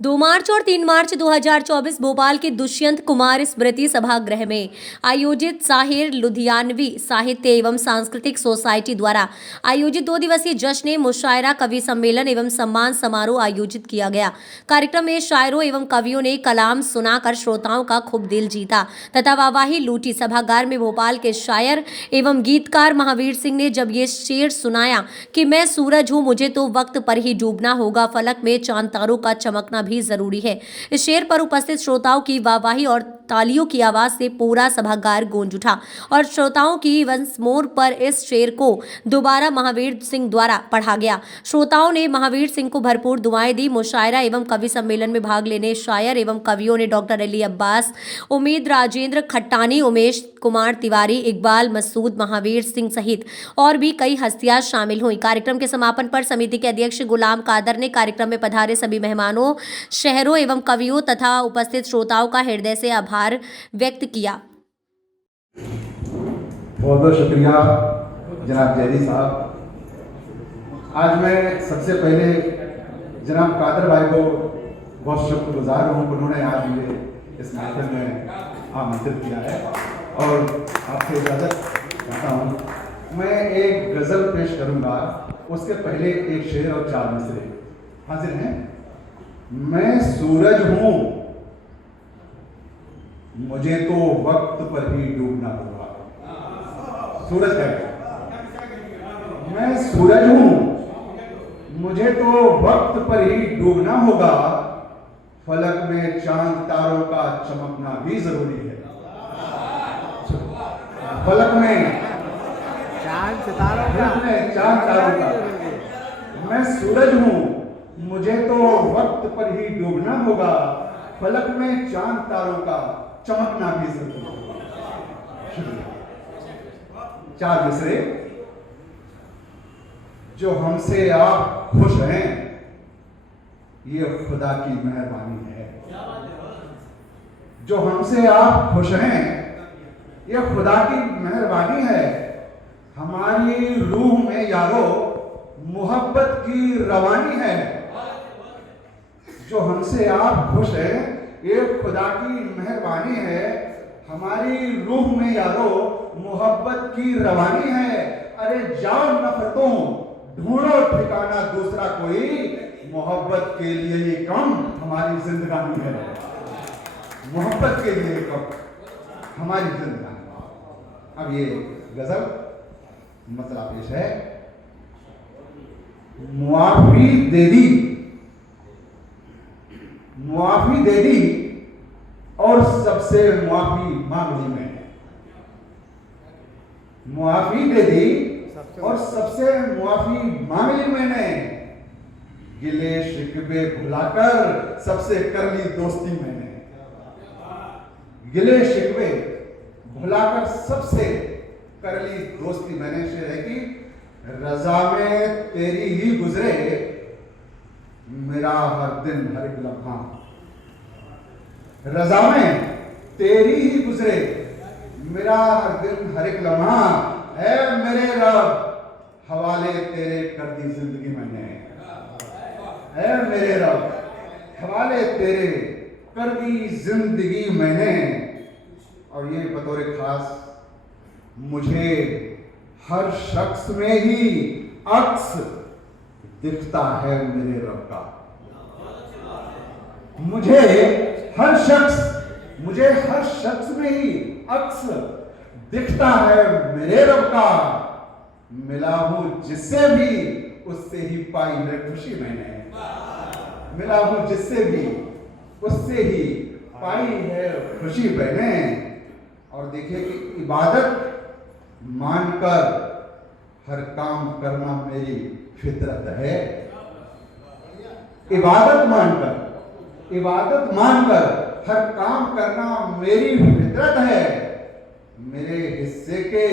2 मार्च और 3 मार्च 2024 भोपाल के दुष्यंत कुमार स्मृति सभागृह में आयोजित साहिर लुधियानवी साहित्य एवं सांस्कृतिक सोसाइटी द्वारा आयोजित 2 दिवसीय जश्न मुशायरा कवि सम्मेलन एवं सम्मान समारोह आयोजित किया गया। कार्यक्रम में शायरों एवं कवियों ने कलाम सुनाकर श्रोताओं का खूब दिल जीता तथा वाहवाही लूटी। सभागार में भोपाल के शायर एवं गीतकार महावीर सिंह ने जब ये शेर सुनाया कि मैं सूरज हूँ, मुझे तो वक्त पर ही डूबना होगा, फलक में चांद तारों का चमकना भी जरूरी है। इस शेर पर उपस्थित श्रोताओं की वाहवाही और तालियों की आवाज से पूरा सभागार गूंज उठा और श्रोताओं की वंस मोर पर इस शेर को दोबारा महावीर सिंह द्वारा पढ़ा गया। श्रोताओं ने महावीर सिंह को भरपूर दुआएं दी। मुशायरा एवं कवि सम्मेलन में भाग लेने शायर एवं कवियों ने डॉक्टर अली अब्बास, उम्मीद राजेंद्र खट्टानी, उमेश कुमार तिवारी, इकबाल मसूद, महावीर सिंह सहित और भी कई हस्तियां शामिल हुई। कार्यक्रम के समापन पर समिति के अध्यक्ष गुलाम कादर ने कार्यक्रम में पधारे सभी मेहमानों, शहरों एवं कवियों तथा उपस्थित श्रोताओं का हृदय से आभार व्यक्त किया। बहुत बहुत शुक्रिया जनाब जैदी साहब। आज मैं सबसे पहले जनाब कादर भाई को बहुत शुक्रगुजार हूँ, उन्होंने आज मुझे इस महफिल में आमंत्रित किया है और आपसे इजाज़त चाहता हूँ। मैं एक गज़ल पेश करूँगा, उसके पहले एक शेर और 4 मिसरे हाजिर हैं। मैं सूरज हूँ, मुझे तो वक्त पर ही डूबना होगा। सूरज है, मैं सूरज हूँ, मुझे तो वक्त पर ही डूबना होगा, फलक में चांद तारों का चमकना भी जरूरी है। फलक में चांद तारों का मैं सूरज हूँ, मुझे तो वक्त पर ही डूबना होगा, फलक में चांद तारों का चमकना भी जरूरी है। शुक्रिया। 4 मिसरे। जो हमसे आप खुश हैं, ये खुदा की मेहरबानी है। जो हमसे आप खुश हैं, ये खुदा की मेहरबानी है। हमारी रूह में यारो मोहब्बत की रवानी है। जो हमसे आप खुश हैं, ये खुदा की मेहरबानी है। हमारी रूह में यारो मोहब्बत की रवानी है। अरे जाओ नफरतों, ढूंढो ठिकाना दूसरा कोई, मोहब्बत के लिए ये कम हमारी जिंदगानी है। मोहब्बत के लिए कम हमारी जिंदगानी। अब ये गजल मसला पेश है। मुआफी दे दी, मुआफी दे दी और सबसे मुआफी मांग ली मैंने। मुआफी दे दी और सबसे मुआफी मांग ली मैंने। गिले शिकवे भुलाकर सबसे कर ली दोस्ती मैंने। गिले शिकवे भुलाकर सबसे कर ली दोस्ती मैंने। शेर है कि रजा में तेरी ही गुजरे मेरा हर दिन हर एक लम्हा। रजा में तेरी ही गुजरे मेरा हर दिन हर एक लम्हा। है मेरे रब, हवाले तेरे कर दी जिंदगी मैंने। है मेरे रब, हवाले तेरे कर दी जिंदगी मैंने। और ये बतौर खास मुझे हर शख्स में ही अक्स दिखता है मेरे रब का। मुझे हर शख्स में ही अक्स दिखता है मेरे रब का। मिला हूं जिससे भी उससे ही पाई है खुशी मैंने। मिला हूं जिससे भी उससे ही पाई है खुशी मैंने। और देखिए कि इबादत मानकर हर काम करना मेरी फितरत है। इबादत मानकर हर काम करना मेरी फितरत है। मेरे हिस्से के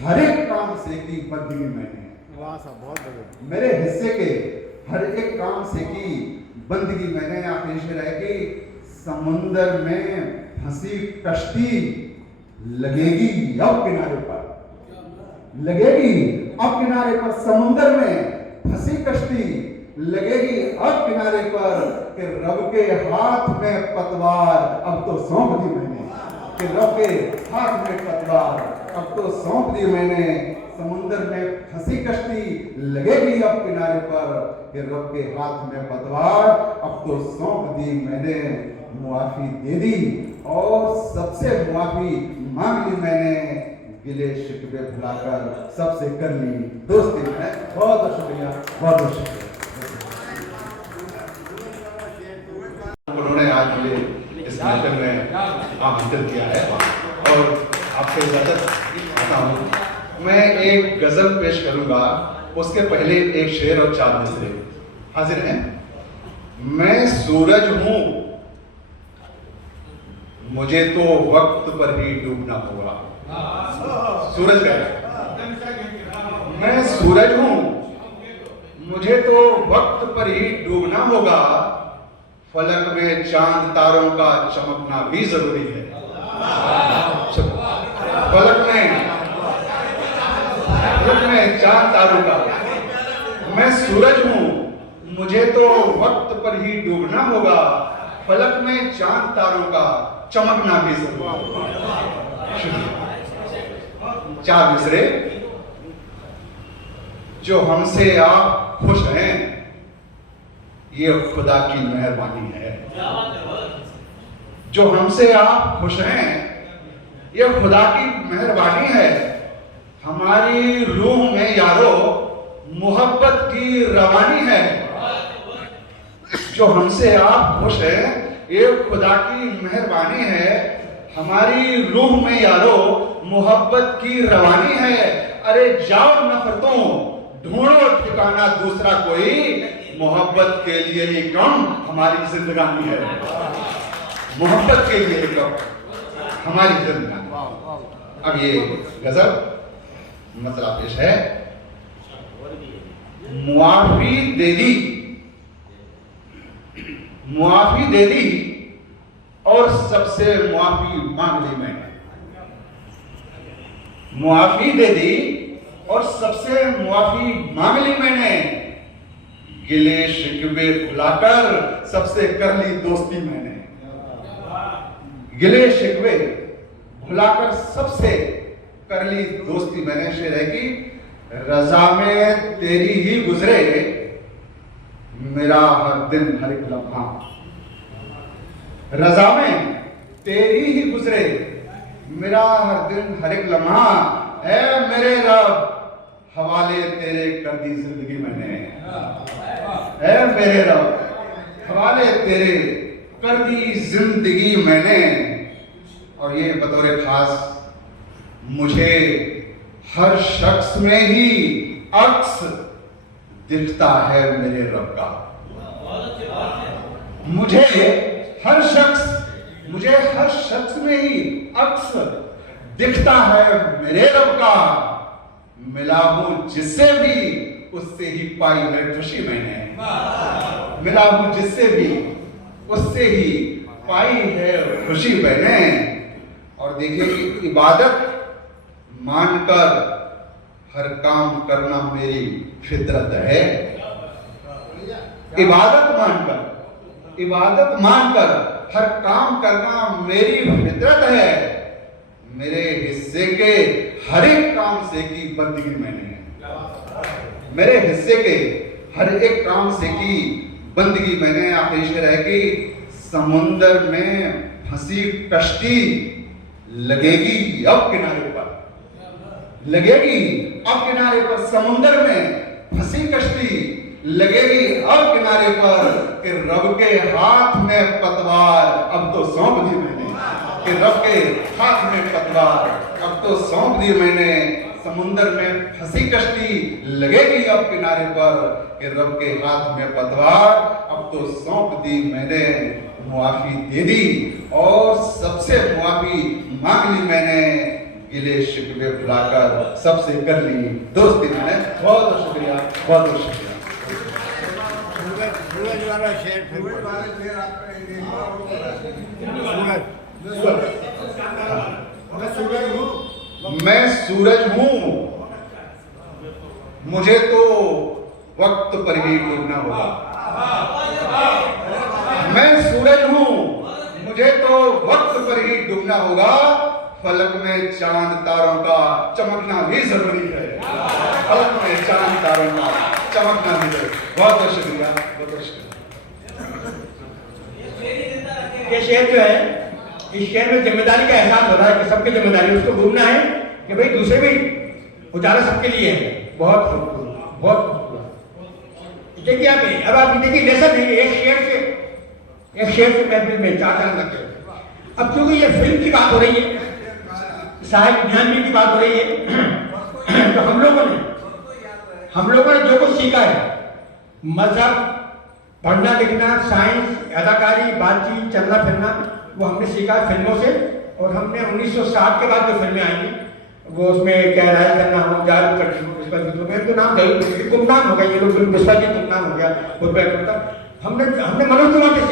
हर एक काम से की बंदगी मैंने। वाह साहब, बहुत बढ़िया। मेरे हिस्से के हर एक काम से की बंदगी मैंने। आखिरी शेर है कि समुंदर में फंसी कश्ती लगेगी अब किनारे पर। लगेगी अब किनारे पर। समुंदर में फंसी कश्ती लगेगी अब किनारे पर कि रब के हाथ में पतवार अब तो सौंप दी मैंने, कि रब के हाथ में पतवार अब तो सौंप दी मैंने। समुंदर में फंसी कश्ती लगेगी अब किनारे पर कि रब के हाथ में पतवार अब तो सौंप दी मैंने। मुआफी दे दी और सबसे मुआफी मांग ली मैंने, गिले शिकवे भुलाकर सबसे कर ली दोस्ती मैंने। बहुत बहुत शुक्रिया, बहुत बहुत शुक्रिया। उन्होंने आज मुझे इस कार्यक्रम में आमंत्रित किया है और आपसे इजाजत चाहता हूँ। मैं एक गजल पेश करूंगा, उसके पहले एक शेर और 4 मिसरे। हाजिर हैं? मैं सूरज हूं, मुझे तो वक्त पर ही डूबना होगा। सूरज कह रहा है, मैं सूरज हूं, मुझे तो वक्त पर ही डूबना होगा। फलक में चांद तारों का चमकना भी जरूरी है। फलक में चांद तारों का, मैं सूरज हूं, मुझे तो वक्त पर ही डूबना होगा। फलक में चांद तारों का चमकना भी जरूरी है। 4 मिसरे। जो हमसे आप खुश हैं, ये खुदा की मेहरबानी है। जो हमसे आप खुश हैं, ये खुदा की मेहरबानी है। हमारी रूह में यारो मोहब्बत की रवानी है। जो हमसे आप खुश हैं, ये खुदा की मेहरबानी है। हमारी रूह में यारो मोहब्बत की रवानी है। अरे जाओ नफरतों, ढूंढो ठिकाना दूसरा कोई। मोहब्बत के लिए ही कम हमारी जिंदगानी है। मोहब्बत के लिए ही कम हमारी जिंदगानी। अब ये गजल मसला पेश है। मुआफी दे दी, मुआफी दे दी और सबसे मुआफी मांग ली मैंने। मुआफी दे दी और सबसे मुआफी मांग ली मैंने। गिले शिकवे भुलाकर सबसे कर ली दोस्ती मैंने। गिले शिकवे भुलाकर सबसे कर ली दोस्ती मैंने। शेर है कि रजा में तेरी ही गुजरे मेरा हर दिन हर एक लम्हा। रजा में तेरी ही गुजरे मेरा हर दिन हर एक लम्हा। है मेरे रब हवाले तेरे कर दी जिंदगी मैंने। है मेरे रब हवाले तेरे कर दी जिंदगी मैंने। और ये बतौर खास मुझे हर शख्स में ही अक्स दिखता है मेरे रब का। मुझे हर शख्स में ही अक्स दिखता है मेरे रब का। मिला हूं जिससे भी उससे ही पाई है खुशी मैंने। मिला हूं जिससे भी उससे ही पाई है खुशी मैंने। और देखिए कि इबादत मानकर हर काम करना मेरी फितरत है। इबादत मानकर हर काम करना मेरी फितरत है। मेरे हिस्से के हर एक काम से की बंदगी मैंने। मेरे हिस्से के हर एक काम से की बंदगी मैंने। आखिरी शेर है कि समुंदर में फंसी कश्ती लगेगी अब किनारे पर। लगेगी अब किनारे पर। समुंदर में फंसी कश्ती लगेगी अब किनारे पर कि रब के हाथ में पतवार अब तो सौंप दी मैंने। कि रब के हाथ में पतवार अब तो सौंप दी मैंने। समुंदर में फंसी कश्ती लगेगी अब किनारे पर कि रब के हाथ में पतवार अब तो सौंप दी मैंने। मुआफी दे दी और सबसे मुआफी मांग ली मैंने। गिले शिकवे भुलाकर सबसे कर ली दोस्ती मैंने। बहुत बहुत शुक्रिया, बहुत बहुत शुक्रिया। सूरज वाला शेर मैं सूरज हूं, मुझे तो वक्त पर ही डूबना होगा। मैं सूरज हूं, मुझे तो वक्त पर ही डूबना होगा। फलक में चांद तारों का चमकना भी जरूरी है। फलक में चांद तारों का चमकना भी जरूरी। बहुत बहुत शुक्रिया, बहुत बहुत शुक्रिया। ये शहर जो है, इस शहर में जिम्मेदारी का एहसास हो रहा है कि सबकी जिम्मेदारी उसको घूमना है कि भाई दूसरे भी उजाला सबके लिए है। बहुत खूबसूरत, बहुत खूबसूरत। देखिए अब आप देखिए लेसन है, एक शेर से महफिल में 4 चांद लग गए। अब क्योंकि ये फिल्म की बात हो रही है, साहिब ज्ञान की बात हो रही है, तो हम लोगों ने जो कुछ सीखा है, मजहब, पढ़ना लिखना, साइंस, अदाकारी, बातचीत, चलना फिरना, वो हमने सीखा फिल्मों से। और हमने 1960 के बाद जो फिल्में आई हैं, वो उसमें क्या राय करना हो, जादू करनी हो, विश्वजीत तो नाम गुमनाम हो गया, ये लोग विश्वजीत गुमनाम हो गया। हमने मनोज कुमार से